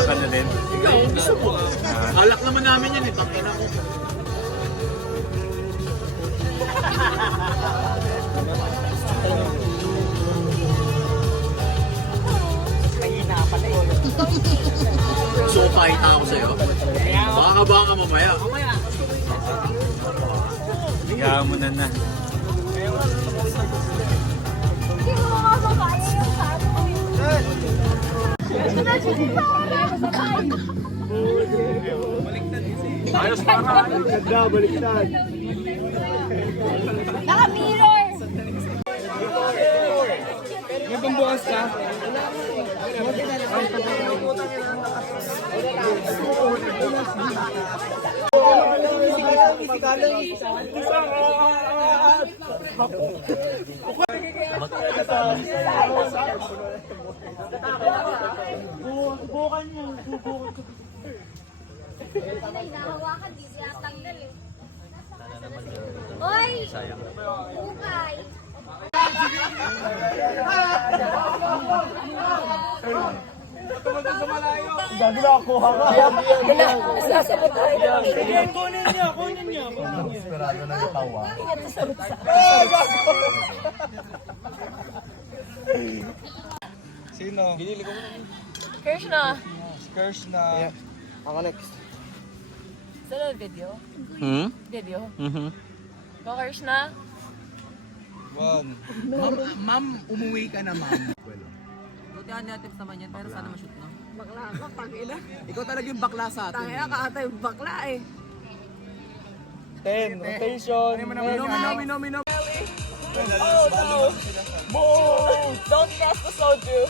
ka na din. Ikaw, gusto mo. Alak naman namin yan eh. Tangina ko. So, kahit ako sa'yo. Baka ka mamaya. Higaan mo na. Hindi mo makakaya yung sabi ko. Ayos para. Ganda, baliktad. Naka-mirror! May pambukas ka? Hinahawakan, di siya tanggal eh. Hoy! Ukay! Gagawin ako ha ka. Sasabot tayo. Kunin niya. Esperado na itawa. Sino? Binili ko muna. Krishna. Krishna. Ako next. Saan video? Video? Go Krishna. One. Ma'am, umuwi ka na, ma'am. Buti ang negatives naman yan, pero sana ma-shoot na. Bakla ka, tangina. Ikaw talaga yung bakla sa atin. Tangina ka ata yung bakla eh. 10. Rotation. Minom. Oh no! Move! Don't press the soju!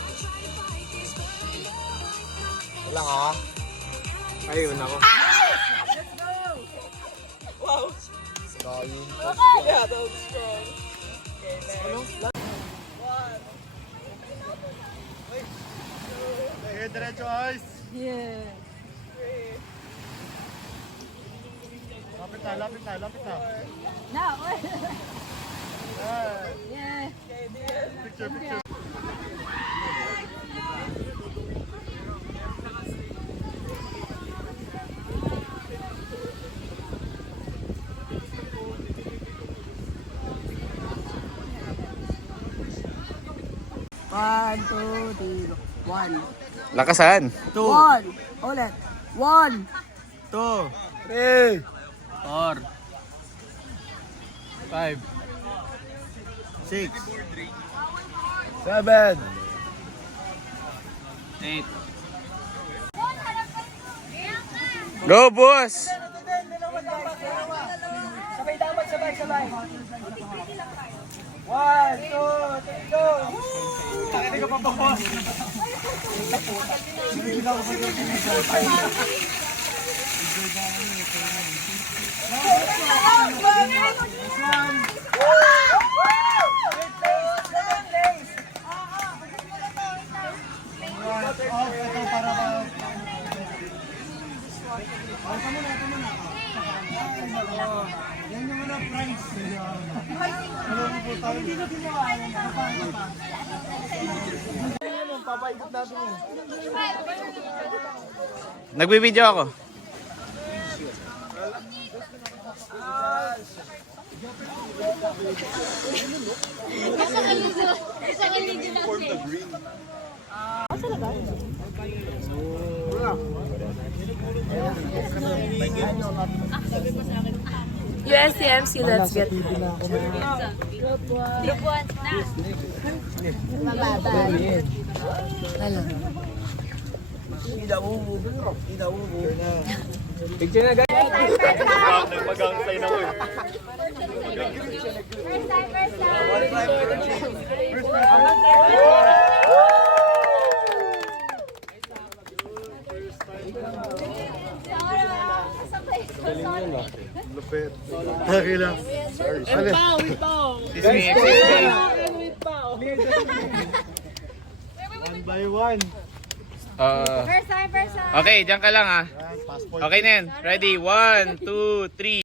Wala ka? Ayun ako. Wow! Dahil. Yeah, that was strong. Okay, next. Okay, diretso ayos. Yeah. Lapit na. Now, yeah. Picture. One, two, three, one. Lakasan. One. Ulit. One. 2, 3, 4, 5, 6, 7, 8. Go, boss! Sabay dapat, sabay. One, two, three, go. Takinig ka pa ba, boss? Yan yung mga price. Papaikot natin yun. Nagbibideo ako. Isang aligo lang siya. USCMC, let's get Group 1 na. Mababa. Picture na, guys. First time. Nagpagang sign ako eh. First time. Lupit. Okay lang. Sorry. Excuse me. One by one. First time. Okay, dyan ka lang ah. Passport. Okay na yan. Ready? 1, 2, 3.